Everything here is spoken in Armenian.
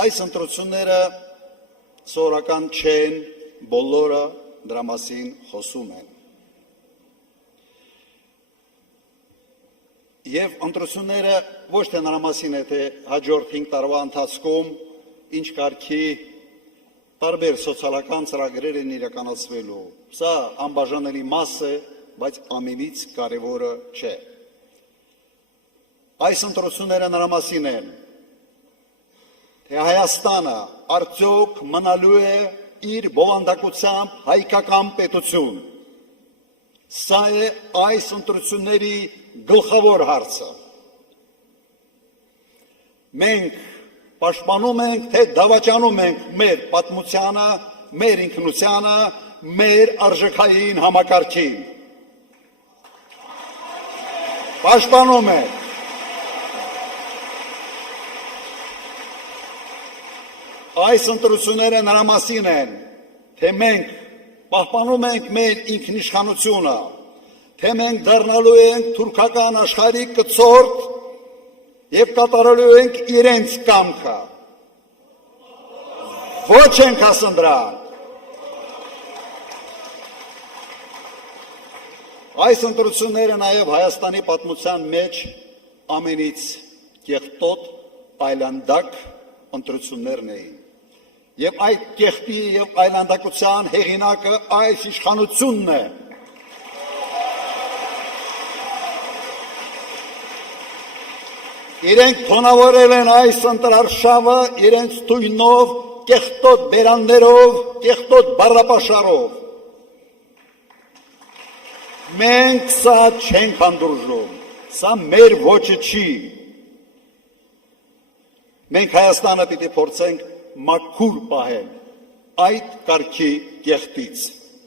Այս ընտրությունները սովորական չեն, բոլորը դրա մասին խոսում են։ Եվ ընտրությունները ոչ թե նրա մասին է, թե հաջորդ 5 տարվա ընթացքում ինչ կարգի տարբեր սոցիալական ծրագրեր են իրականացվելու։ Սա անբաժանելի մաս է, բայց ամենից կարևորը չէ։ Այս ընտրությունները նրա մասին են, թե Հայաստանը արդյոք մնալու է իր բովանդակությամբ հայկական պետություն։ Սա է այս ընտրությունների գլխավոր հարցը։ Մենք պաշտպանում ենք, թե դավաճանում ենք մեր պատմությանը, մեր ինքնությանը, մեր արժեքային համակարգին։ Պաշտպանում ենք։ Այս ընտրությունները նրա մասին են, թե մենք պահպանում ենք մեր ինքնիշխանությունը, թե մենք դառնալու ենք թուրքական աշխարհի կցորդ և կատարելու ենք իրենց կամքը։ Ոչ ենք ասում դրան։ Այս ընտրությունները նաև Հայաստանի պատմության մեջ ամենից կեղտոտ, այլանդակ ընտրություններն էին։ Եվ այդ կեղտի և այլանդակության հեղինակը այս իշխանությունն է։ Իրենք թոնավորել են այս ընտրարշավը իրենց թույնով, կեղտոտ բերաններով, կեղտոտ բառապաշարով։ Մենք սա չենք հանդուրժում, սա մեր ոճը չի։ Մենք Հայաստանը պիտի փորձենք մաքուր պահել այդ կարգի կեղտից։